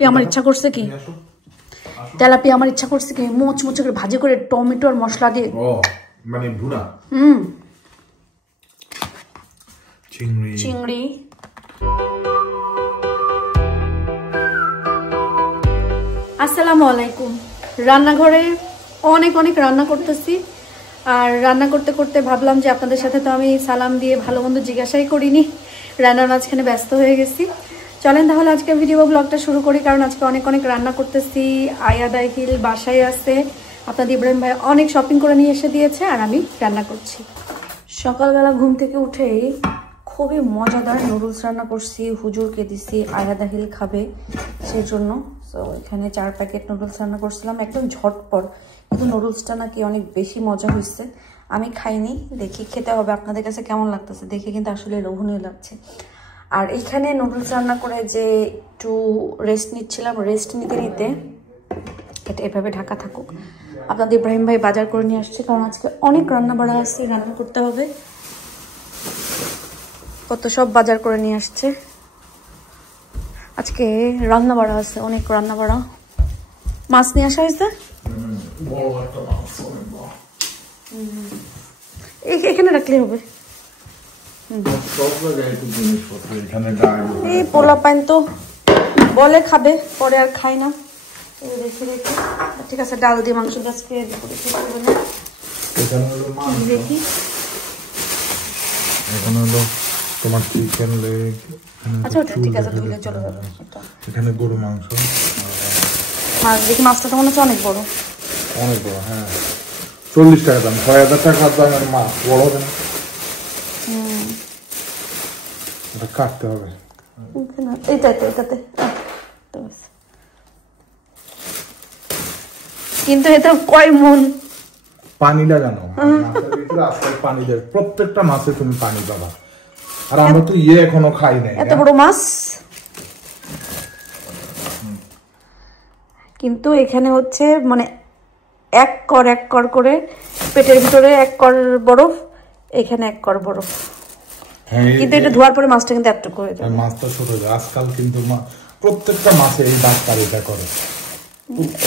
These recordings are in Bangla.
আমার ইচ্ছা করছে কি তেলাপিয়া আমার ইচ্ছা করছে কি মুচমুচে করে ভাজি করে টমেটো আর মশলা দিয়ে মানে ভুনা চিংড়ি আসসালামু আলাইকুম। রান্নাঘরে অনেক রান্না করতেছি আর রান্না করতে করতে ভাবলাম যে আপনাদের সাথে তো আমি সালাম দিয়ে ভালো মন্দ জিজ্ঞাসাই করিনি, রান্নার মাঝখানে ব্যস্ত হয়ে গেছি। চলেন তাহলে আজকে ভিডিও ব্লগটা শুরু করি, কারণ আজকে অনেক রান্না করতেছি। আয়া দাহিল বাসায় আছে, আপনাদের ইব্রাহিম ভাই অনেক শপিং করে নিয়ে এসে দিয়েছে আর আমি রান্না করছি। সকালবেলা ঘুম থেকে উঠেই খুবই মজাদার নুডলস রান্না করছি, হুজুরকে দিছি, আয়া দাহিল খাবে সেই জন্য। তো এখানে 4 প্যাকেট নুডলস রান্না করছিলাম, একদম ঝটপট, কিন্তু নুডলসটা নাকি অনেক বেশি মজা হয়েছে। আমি খাইনি, দেখি খেতে হবে আপনাদের কাছে কেমন লাগতেছে, দেখে কিন্তু আসলে লোভনীয় লাগছে। আর এখানে নুডলস রান্না করে যে একটু রেস্ট নিচ্ছিলাম, রেস্ট নিতে নিতে এটা এভাবে ঢাকা থাকুক। আপনাদের ইব্রাহিম ভাই বাজার করে নিয়ে আসছে, কারণ আজকে অনেক রান্না বাড়া আছে, রান্না করতে হবে। কত সব বাজার করে নিয়ে আসছে, আজকে রান্না বাড়া আছে, অনেক রান্না বাড়া। মাছ নিয়ে আসা হয়েছে, এখানে রাখলে হবে। এই পোলা পাইন তো বলে খাবে, পরে আর খাই না, দেখি ঠিক আছে। ডাল দিয়ে মাংস আজকে দেখি। তোমার চিকেন লেগ, আচ্ছা ঠিক আছে, ধুইলে চলে যাবে। এখানে গরু মাংস, মাছ দেখি, মাছটা তো মনে হচ্ছে অনেক বড়, অনেক বড়। হ্যাঁ, 40 টাকা দাম, 6000 টাকার দামের মাছ, বড় হবে না। এটা কাটতে হবে, এটাতে কিন্তু এটা কয় মন পানি লাগানো, মাছের ভিতরে আসলে পানি দেয়, প্রত্যেকটা মাছে তুমি পানি পাবা। আর আমরা তো এখনো খাই নাই এত বড় মাছ, কিন্তু এখানে হচ্ছে মানে এক কর করে পেটের ভিতরে 1 কর বরফ, এখানে 1 কর বরফ। কিন্তু এটা ধোয়ার পরে মাছটা কিন্তু একটু হয়ে যায়, মাছটা ছোট হয়ে যায়। আজকাল কিন্তু প্রত্যেকটা মাছে এই ডাক্তারিটা করে,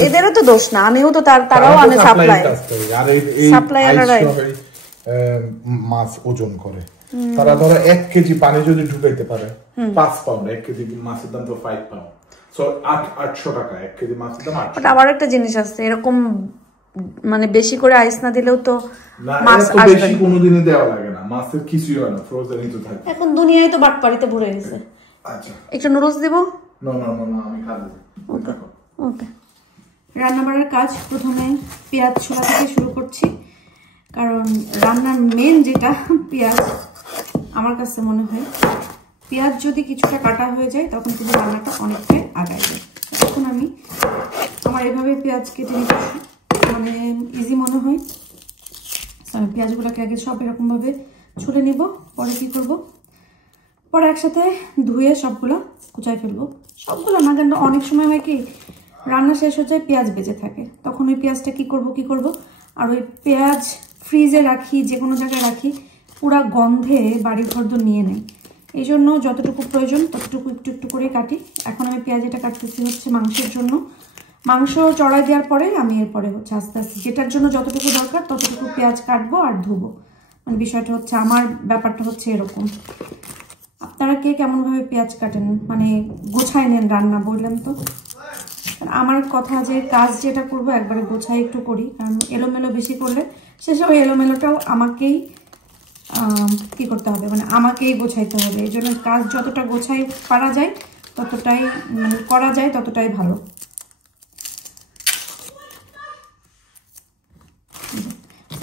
এদেরও তো দোষ না, আমিও তো তারাও আনে সাপ্লাই, আর এই মাছ ওজন করে। তারা ধরো 1 কেজি পানি যদি ঢুকাইতে পারে 5 পাউন্ড, 1 কেজি মাছের দাম তো 5 পাউন্ড, সো 800 টাকা 1 কেজি মাছের দাম। বাট আবার একটা জিনিস আছে, এরকম মানে বেশি করে আইস না দিলেও তো মাছ আসবে, বেশি কোনোদিনই দেওয়া লাগে না, মাছের কিছুই হয় না, ফ্রোজেনই তো থাকে। এখন দুনিয়ায় তো বাটপাড়িতে ভরে গেছে। আচ্ছা, একটু নুডলস দিব। না আমি খাবো। ওকে, রান্না বাড়ার কাজ প্রথমে পেঁয়াজ ছোলা থেকে শুরু করছি, কারণ রান্নার মেন যেটা পেঁয়াজ। আমার কাছে মনে হয় পেঁয়াজ যদি কিছুটা কাটা হয়ে যায় তখন কিন্তু রান্নাটা অনেকটাই আগায় যায়। এখন আমি আমার এভাবে পেঁয়াজ কেটে নিতে মানে ইজি মনে হয়। আমি পেঁয়াজগুলোকে আগে সব এরকমভাবে ছুলে নিব, পরে কি করব, পরে একসাথে ধুয়ে সবগুলো কুচাই ফেলবো। সবগুলো না, কেন অনেক সময় হয় কি রান্না শেষ হয়ে যায়, পেঁয়াজ বেঁচে থাকে, তখন ওই পেঁয়াজটা কি করব। আর ওই পেঁয়াজ ফ্রিজে রাখি, যে কোনো জায়গায় রাখি, পুরা গন্ধে বাড়ি ঘর নিয়ে নেয়। এই জন্য যতটুকু প্রয়োজন ততটুকু একটু করে কাটি। এখন আমি পেঁয়াজ এটা কাটতেছি হচ্ছে মাংসের জন্য। মাংস চড়াই দেওয়ার পরে আমি এরপরে হচ্ছে আস্তে আস্তে যেটার জন্য যতটুকু দরকার ততটুকু পেঁয়াজ কাটবো আর ধুবো। মানে বিষয়টা হচ্ছে, আমার ব্যাপারটা হচ্ছে এরকম। আপনারা কে কেমনভাবে পেঁয়াজ কাটেন, মানে গোছায় নেন রান্না, বললাম তো। আমার কথা যে কাজ যেটা করবো একবারে গোছাই একটু করি, কারণ এলোমেলো বেশি করলে সেসব এলোমেলোটাও আমাকেই কি করতে হবে, মানে আমাকেই গোছাইতে হবে। এই জন্য কাজ যতটা গোছাই পারা যায় ততটাই, মানে করা যায় ততটাই ভালো।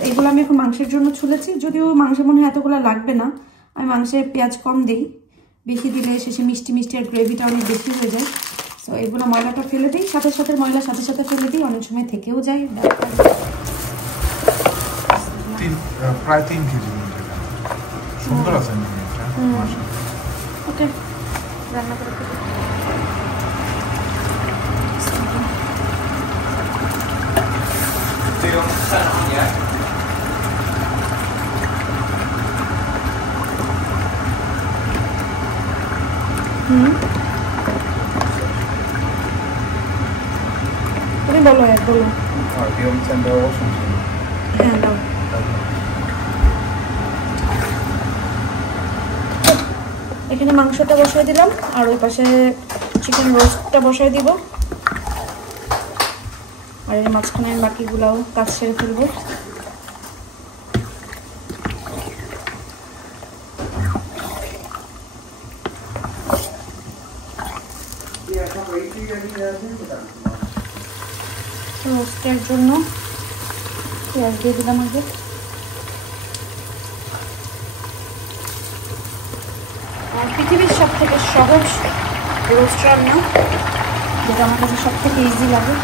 এইগুলো আমি এখন মাংসের জন্য ছুলেছি, যদিও মাংসে মনে হয় এতগুলো লাগবে না, আমি মাংসে পেঁয়াজ কম দিই, বেশি দিলে শেষে মিষ্টি আর গ্রেভিটা অনেক বেশি হয়ে যায়। তো এগুলো ময়লাটা ফেলে দিই, সাথে ময়লা সাথে ফেলে দিই, অনেক সময় থেকেও যায়। প্রায় 3 কেজি সুন্দর আছে। ওকে, রান্না করে বলো বলো। হ্যাঁ দাও। এখানে মাংসটা বসাই দিলাম আর ওই পাশে চিকেন রোস্টটা বসাই দিব আর এর মাঝখানে বাকিগুলাও কাজ সেরে ফেলবো। রোস্টের জন্য পেঁয়াজ দিয়ে দিলাম আগে। পৃথিবীর সব থেকে সহজ রোস্ট রান্না, যেটা আমার কাছে সব থেকে ইজি লাগে।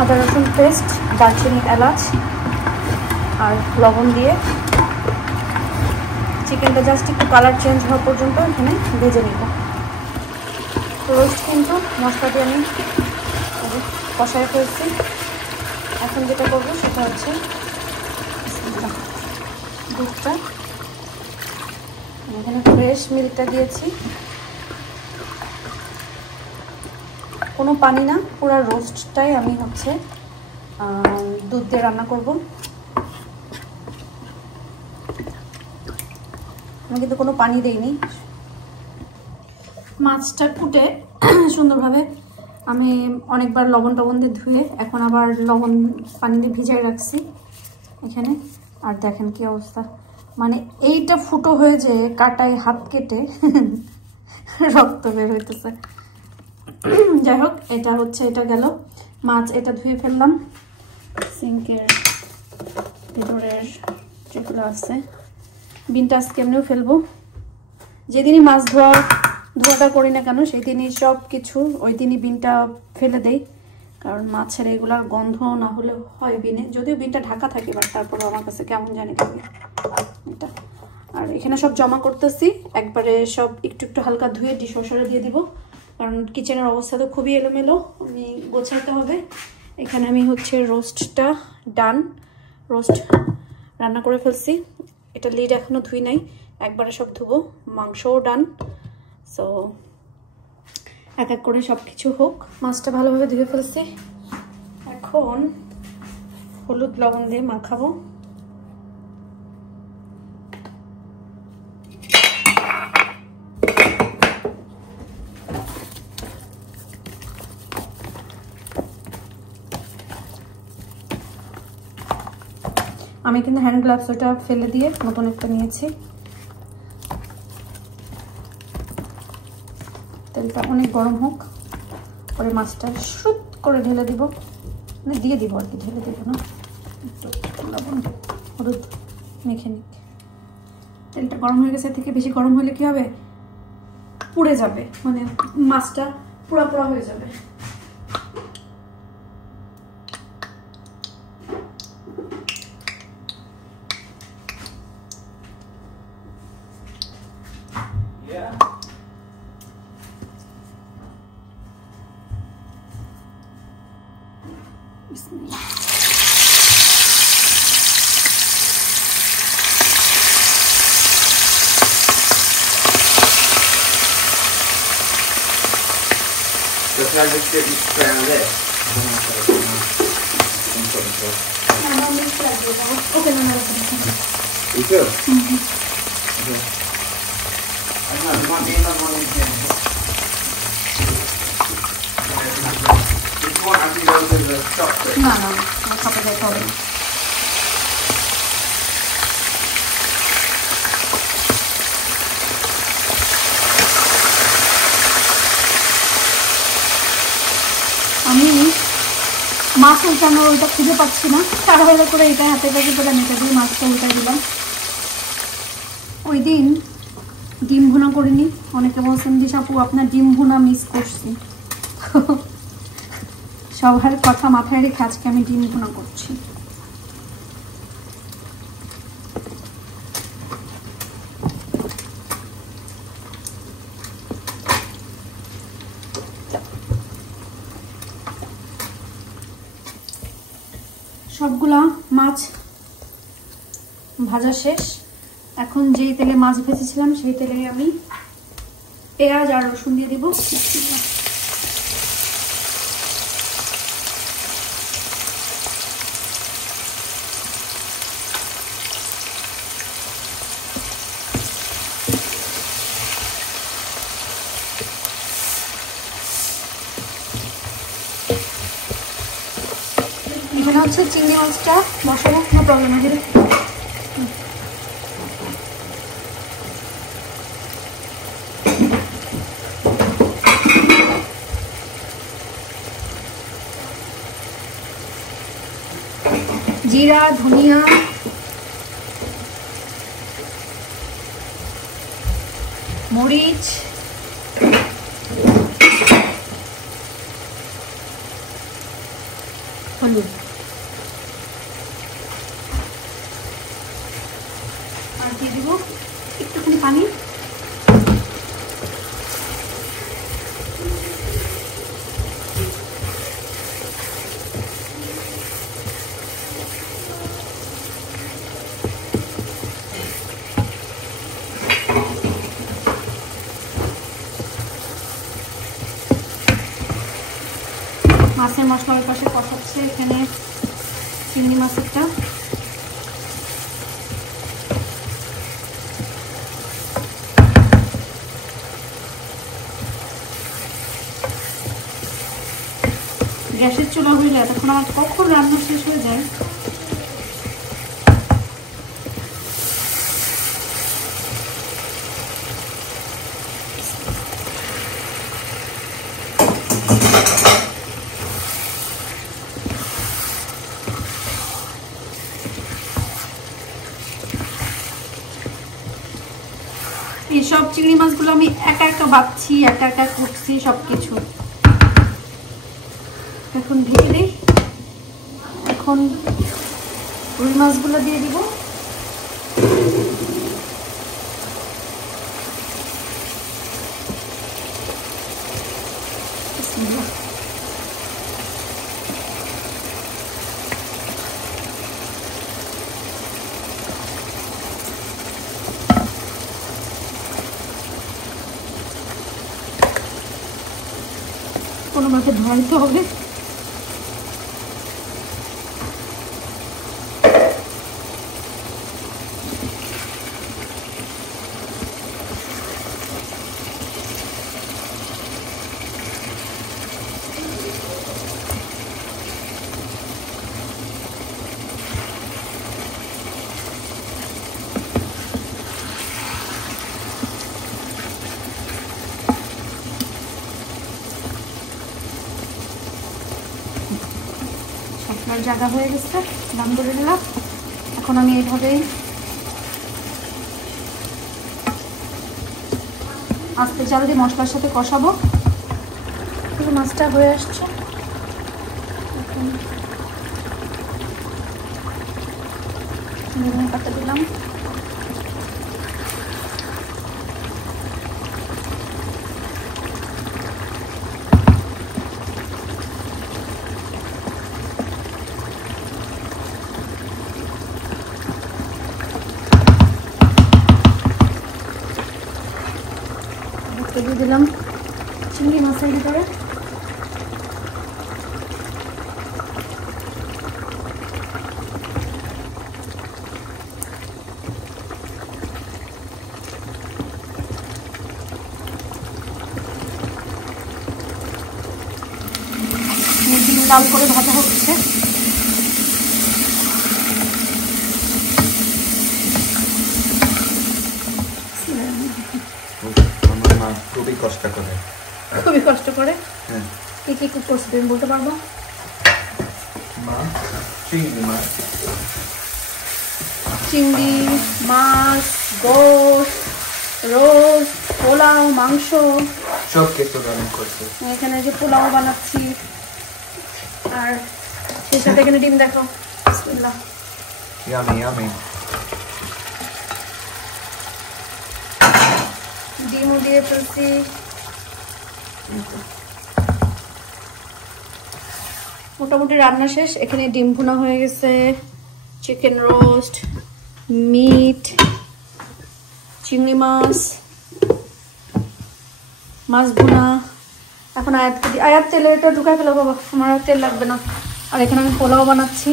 আদা রসুন পেস্ট, দারচিনি, এলাচ আর লবণ দিয়ে চিকেনটা জাস্ট একটু কালার চেঞ্জ হওয়া পর্যন্ত এখানে ভেজে নিব। রোস্ট কিন্তু মশলা দিয়ে আমি কষায় ফেলছি। এখন যেটা করবো সেটা হচ্ছে দুধটা, এখানে ফ্রেশ মিল্কটা দিয়েছি, কোনো পানি না, পুরো রোস্টটাই আমি হচ্ছে দুধ দিয়ে রান্না করব। আমি কিন্তু কোনো পানি দেইনি। মাছটা কুটে সুন্দরভাবে আমি অনেকবার লবণ টবণ দিয়ে ধুয়ে এখন আবার লবণ পানি দিয়ে ভিজাই রাখছি এখানে। আর দেখেন কি অবস্থা, মানে এইটা ফুটো হয়ে যে কাটায় হাত কেটে রক্ত বের হইতেছে। যাই হোক, এটা হচ্ছে, এটা গেল মাছ। এটা ধুয়ে ফেললাম, সিঙ্কের ভিতরের যেগুলো আছে। বিনটা আজকে এমনিও ফেলবো। যেদিনই মাছ ধোয়াটা করি না কেন সেই দিনই সব কিছু ওই দিনই বিনটা ফেলে দেই, কারণ মাছের এগুলার গন্ধ না হলে হয় বিনে, যদিও বিনটা ঢাকা থাকে, বাট তারপরে আমার কাছে কেমন জানি লাগে এটা। আর এখানে সব জমা করতেছি একবারে, সব একটু একটু হালকা ধুয়ে ডিশওয়াশারে দিয়ে দিব, কারণ কিচেনের অবস্থা তো খুবই এলোমেলো, আমি গোছাতে হবে। এখানে আমি হচ্ছে রোস্টটা ডান, রোস্ট রান্না করে ফেলছি। এটা লিড এখনো ধুই নাই, একবারে সব ধুবো। মাংসও ডান। সো এক এক করে সব কিছু হোক। মাছটা ভালোভাবে ধুয়ে ফেলছি, এখন হলুদ লবণ দিয়ে মাখাবো। আমি কিন্তু হ্যান্ড গ্লাভস ওটা ফেলে দিয়ে নতুন একটা নিয়েছি। তেলটা অনেক গরম হোক, পরে মাছটা শুট করে ঢেলে দিব, মানে দিয়ে দিব আর কি, ঢেলে দিব না, একটু লবণ হলুদ মেখে নিক। তেলটা গরম হয়ে গেছে, থেকে বেশি গরম হলে কি হবে, পুড়ে যাবে, মানে মাছটা পোড়া পোড়া হয়ে যাবে। Just like this bit is around there. Okay, no. You sure? Okay. I don't know, you want me another one in here? If you want, I can go to the shop. No, খাবার যাইতে হবে। আমি মাছ উল্টানো ওইটা খুঁজে পাচ্ছি না, তাড়াহুড়ো করে এটা হাতে কাছে করে আমি এটা দিয়ে মাছটা উল্টাই দিলাম। ওই দিন ডিম ভুনা করিনি, অনেকে বলছেন যে আপু আপনার ডিম ভুনা মিস করছি, সবার কথা মাথায় রেখে আজকে আমি ডিম ভুনা করছি। সবগুলা মাছ ভাজা শেষ। এখন যেই তেলে মাছ ভেজেছিলাম সেই তেলে আমি পেঁয়াজ আর রসুন দিয়ে দিব। এখানে হচ্ছে চিংড়ি মাছটা বসাবো, কোনো প্রবলেম আছে। জিরা, ধনিয়া, মরিচ, হলুদ আর দিয়ে দিব একটুখানি পানি। মাছের মশলার পাশে কষাচ্ছে এখানে চিংড়ি মাছেরটা। গ্যাসের চুলা হইলে এতক্ষণ আমার কখন রান্না শেষ হয়ে যায়। এইসব চিংড়ি মাছগুলো আমি একা একা বাচ্ছি, একা একা করছি সবকিছু। এখন ঢেকে দিই। এখন রুই মাছগুলো দিয়ে দিব। কোনোভাবে ধরাইতে হবে। জায়গা হয়ে গেছে আলহামদুলিল্লাহ। এখন আমি এইভাবে আস্তে চাল দিয়ে মশলার সাথে কষাবো। মাছটা হয়ে আসছে, ধনিয়া পাতা দিলাম। দিয়ে দিলাম চিংড়ি মাছের ভিতরে। লাল করে ভাজা হচ্ছে। খুবই কষ্ট করে, খুবই কষ্ট করে। হ্যাঁ, কি কি করছো তুমি বলতে পারবো? চিংড়ি মাছ, গোশ, রোস্ট, পোলাও, মাংস সব কিছু রান্না করছে। এখানে যে পোলাও বানাচ্ছি আর সেই সাথে এখানে ডিম দেখো। বিসমিল্লাহ। Yummy yummy. ডিমও দিয়ে ফেলছি। মোটামুটি রান্না শেষ। এখানে ডিম ভুনা হয়ে গেছে, চিকেন রোস্ট, মিট, চিংড়ি মাছ, মাছ ভুনা। এখন আয়াত তেলে এটা ঢুকাই ফেলো বাবা, আমার আর তেল লাগবে না। আর এখানে আমি পোলাও বানাচ্ছি।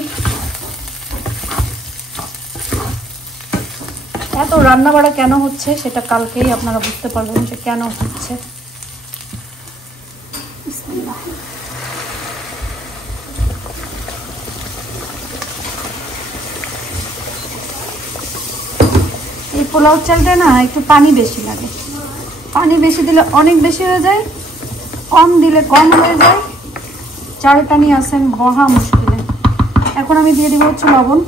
এত রান্না বাড়া কেন হচ্ছে সেটা কালকেই আপনারা বুঝতে পারবেন যে কেন হচ্ছে। এই পোলাও চালটা না একটু পানি বেশি লাগে, পানি বেশি দিলে অনেক বেশি হয়ে যায়, কম দিলে কম হয়ে যায়, চালটা নিয়ে আসেন মহা মুশকিলে। এখন আমি দিয়ে দিব হচ্ছে লবণ।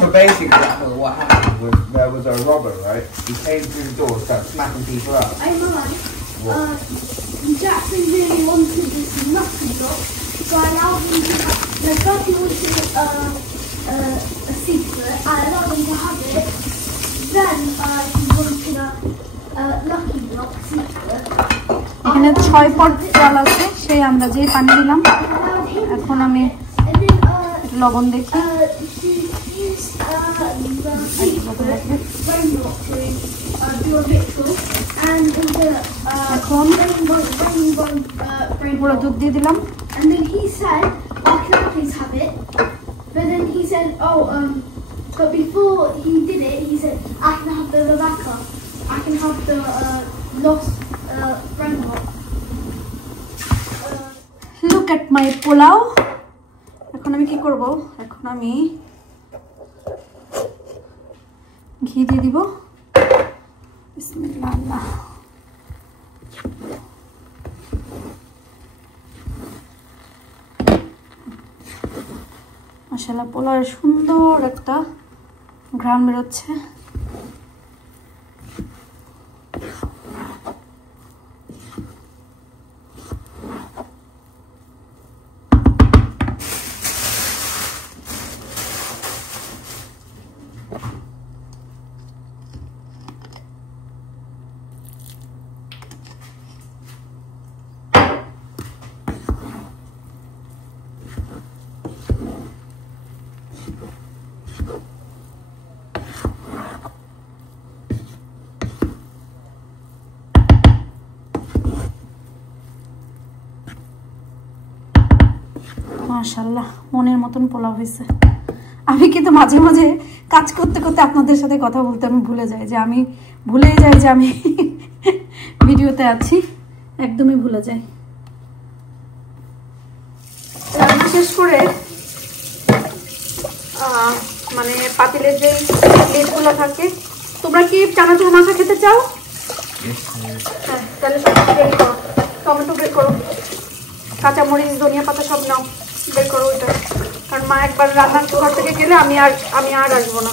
So basically, what happened was there was a robber, right? He came through the door, started smacking people up. Hey, Mum, Jackson really wanted this lucky block, so I allowed him to have, first he wanted a secret, I allowed him to have it, then he wanted a lucky block secret. এখানে 6 পট চাল আছে, সেই আমরা যে পানি দিলাম। এখন আমি লবণ দেখি। এখন পুরো দুধ দিয়ে দিলাম। And then he said, "Oh, can I please have it?" But then he said, "Oh, but before he did it, he said, I can have the Rebecca. I can have the lost rainbow." Look at my pulao. এখন আমি কি করব? এখন আমি ঘি দিয়ে দিব। বিসমিল্লাহ। মাশাআল্লাহ, পোলাওয়ের সুন্দর একটা ঘ্রাণ বেরোচ্ছে। মাশাআল্লাহ, মনের মতন পোলাও হয়েছে। আমি কিন্তু মাঝে মাঝে কাজ করতে করতে আপনাদের সাথে কথা বলতে আমি ভুলে যাই যে আমি ভিডিওতে আছি, একদমই ভুলে যাই। রান্না শেষ করে মানে পাতিলের যে লিডগুলো থাকে, তোমরা কি চানাচুর মাখা খেতে চাও? হ্যাঁ, তাহলে সব বের করো, টমেটো বের করো, কাঁচামরিচ, ধনিয়া পাতা সব নাও, বের করো ওইটা। কারণ মা একবার রান্নার ঘর থেকে গেলে আমি আর আসবো না।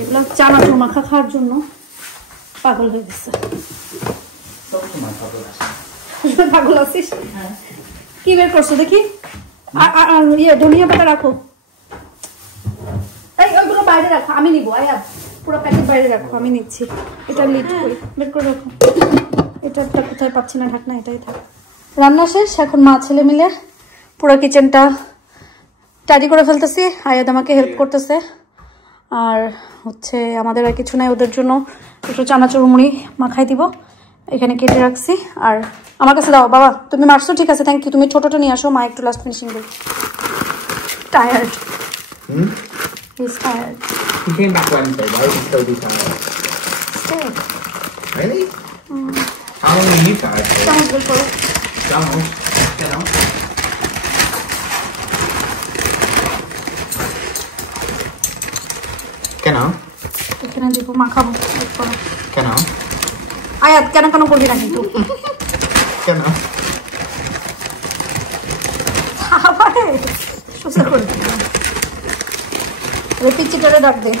এগুলো চানাচুর মাখা খাওয়ার জন্য পাগল হয়ে গেছে। পাগল আছিস? কি বের করছো দেখি? ধনিয়া পাতা রাখো, ওইগুলো বাইরে রাখো, আমি নিবো। পুরো প্যাকেট বাইরে রাখো, আমি নিচ্ছি। এটা লিড করি, বের করে রাখো। এটা কোথায় পাচ্ছি না ঢাকনা, এটাই থাক। রান্না শেষ, এখন মা ছেলে মিলে পুরো কিচেনটা টাইডি করে ফেলতেছি। আয়াদ আমাকে হেল্প করতেছে। আর হচ্ছে আমাদের আর কিছু নাই, ওদের জন্য একটু চানাচুর মুড়ি মাখাই দিব, এখানে কেটে রাখছি। আর আমার কাছে দাও বাবা, তুমি মারছো, ঠিক আছে, থ্যাংক ইউ। তুমি ছোটটা নিয়ে আসো, মা একটু লাস্ট ফিনিশিং দিই। Tired. He's tired. He came back Wednesday. Why would he still be tired? Stay. Really? How long are you tired for? Sounds good for Donald, get out. Get out. এখানে দিব, মাখাবো। Get out. আয়াত কেন করবি না কিন্তু। Get out. আবারে সোজা করে দিবি। পিচিটারে ডাক দে।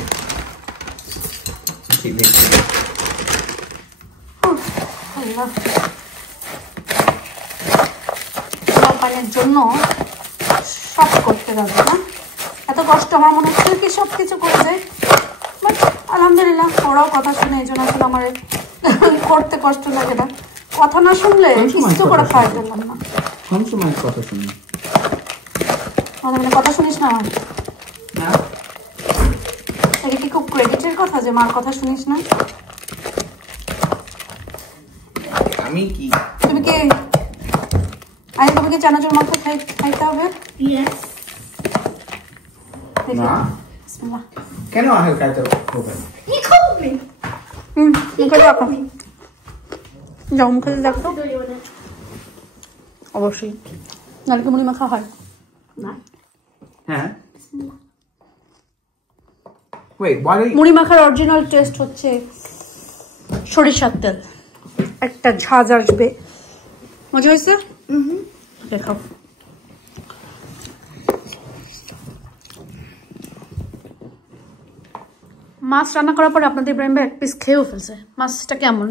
Keep mixing. আল্লাহ, পানির জন্য সব করতে যাবে না, এত কষ্ট আমার মনে হচ্ছে কি সবকিছু করে যায়, বাট আলহামদুলিল্লাহ ওরাও কথা শুনে, এই জন্য আসলে আমার করতে কষ্ট লাগে না। কথা না শুনলে কিছু করে খাওয়াই ফেললাম না। কোন সময় কথা শুনি মানে কথা শুনিস না? না, এটা কি খুব ক্রেডিটের কথা যে মার কথা শুনিস না? আমি কি তুমি কি আই তুমি কি চানাচুর মাখা খাইতে হবে? Yes. না, বিসমিল্লাহ। কেন আহেল খাইতে হবে? You called me. মুখে রাখো, যাও মুখে দেখো। Do you want it? অবশ্যই, নাহলে কি মুড়ি মাখা হয়? No. হ্যাঁ। Wait, why do you... মুড়ি মাখার অরিজিনাল টেস্ট হচ্ছে সরিষার তেল, একটা ঝাঁজ আসবে। মজা হয়েছে? দেখাও। মাছ রান্না করার পরে আপনাদের ইব্রাহিম ভাই এক পিস খেয়েও ফেলছে। মাছটা কেমন?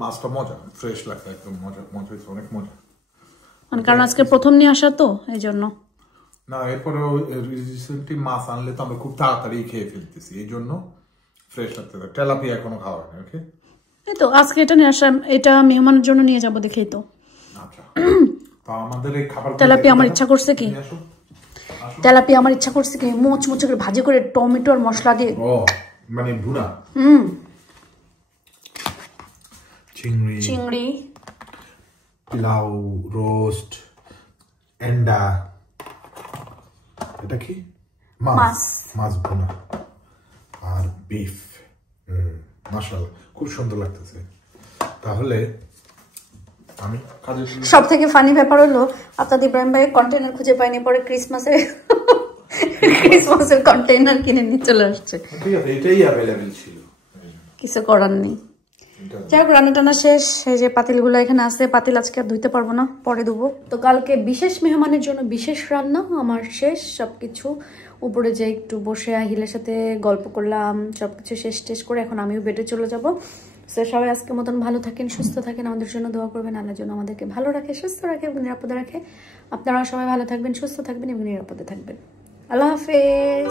মাছটা মজা, ফ্রেশ লাগছে একদম, মজা মজা হয়েছে, অনেক মজা। মানে কারণ আজকে প্রথম নিয়ে আসা তো এই জন্য। না, এরপরেও রিসেন্টলি মাছ আনলে তো আমরা খুব তাড়াতাড়ি খেয়ে ফেলতেছি, এই জন্য ফ্রেশ লাগতে। তেলাপিয়া এখনো খাওয়া হয়নি। ওকে, এই তো আজকে এটা নিয়ে আসলাম, এটা মেহমানের জন্য নিয়ে যাবো দেখেই তো। আচ্ছা, তো আমাদের এই খাবার তেলাপিয়া আমার ইচ্ছা করছে কি, তেলাপিয়া আমার ইচ্ছা করছে কি মোচ মোচ করে ভাজি করে টমেটো আর মশলা দিয়ে। ও মানে ভুনা। চিংড়ি, চিংড়ি, পোলাও, রোস্ট, এন্ডা, এটা কি মাছ, মাছ ভুনা আর বিফ। মাশাআল্লাহ, খুব সুন্দর লাগতেছে। তাহলে আমি কাজে সব থেকে ফানি ব্যাপার হলো আপনাদের ইব্রাহিম ভাই কন্টেনার খুঁজে পাইনি, পরে ক্রিসমাসের কন্টেনার কিনে নিয়ে চলে আসছে। ঠিক আছে, এটাই অ্যাভেলেবেল ছিল, কিছু করার নেই। যাই হোক, রান্না টান্না শেষ। এই যে পাতিলগুলো এখানে আছে, পাতিল আজকে আর ধুইতে পারবো না, পরে ধুবো। তো কালকে বিশেষ মেহমানের জন্য বিশেষ রান্না আমার শেষ সবকিছু। উপরে যে একটু বসে আহিলের সাথে গল্প করলাম, সবকিছু শেষ টেস করে এখন আমিও বেডে চলে যাব। সো সবাই আজকের মতন ভালো থাকেন, সুস্থ থাকেন, আমাদের জন্য দোয়া করবেন। আল্লাহর জন্য আমাদেরকে ভালো রাখে, সুস্থ রাখে এবং নিরাপদে রাখে। আপনারাও সবাই ভালো থাকবেন, সুস্থ থাকবেন এবং নিরাপদে থাকবেন। আল্লাহ হাফেজ।